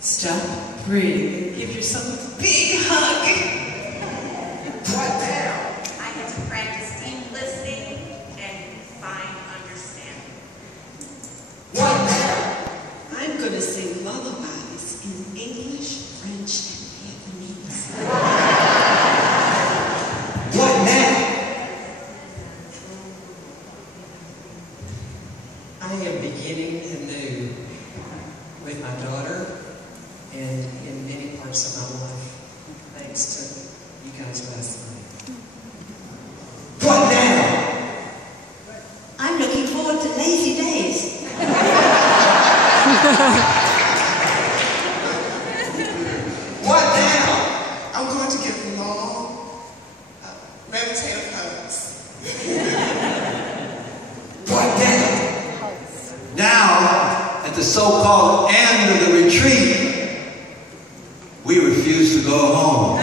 Stop, breathe, give yourself a big hug. What now? I had to practice deep listening and fine understanding. What now? I'm going to sing lullabies in English, French, and Vietnamese. What now? I am beginning anew with my daughter and in many parts of my life, thanks to you guys last night. What now? I'm looking forward to lazy days. What now? I'm going to give long, meditative hugs. What now? Now, at the so-called end of the retreat, we refuse to go home.